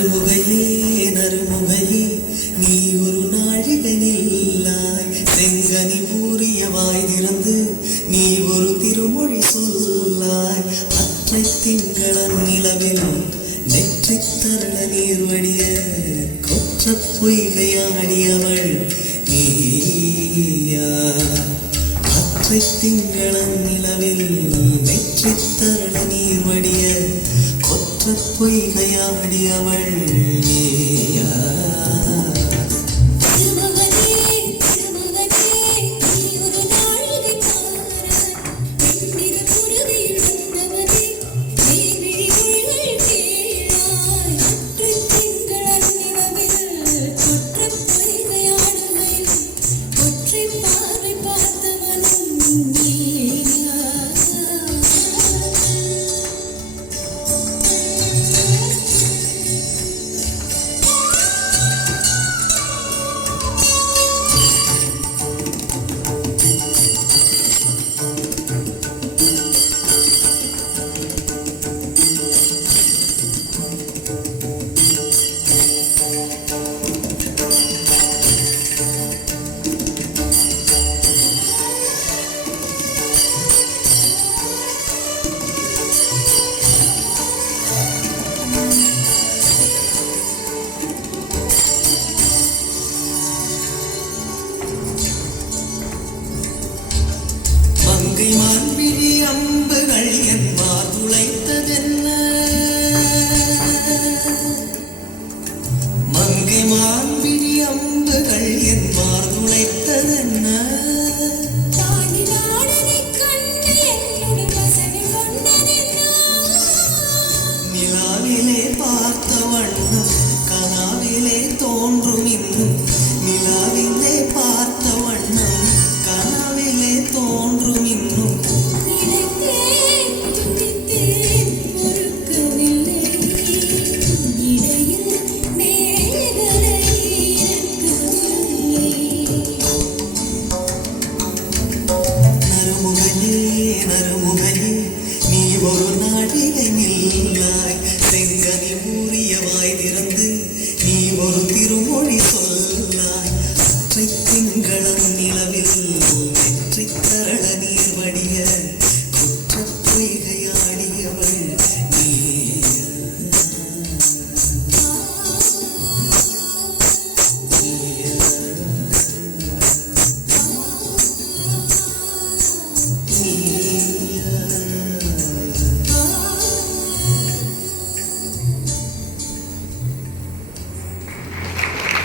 நறுமுகையே நறுமுகையே நீ ஒரு நாழிகை நில்லாய் செங்கனி ஊறிய வாய் திறந்து நீ ஒரு திருமொழி சொல்லாய் அற்றை திங்களன் நிலவில் நெற்றி தருண நீர் வடிய கொற்ற பொய்கையாடியவள் நீயா அற்றை திங்களன் நிலவில் நெற்றி தருண நீர் வடிய கொற்ற பொய்கையாடியவள் நீயா மான்விழி அம்புகள் என் மாதுளைத்ததென்ன மங்கை மான்விழி அம்புகள் என் மாதுளைத்ததென்ன நிலாவிலே பார்த்த வண்ணம் கனாவிலே தோன்றும் இன்னும் நிலா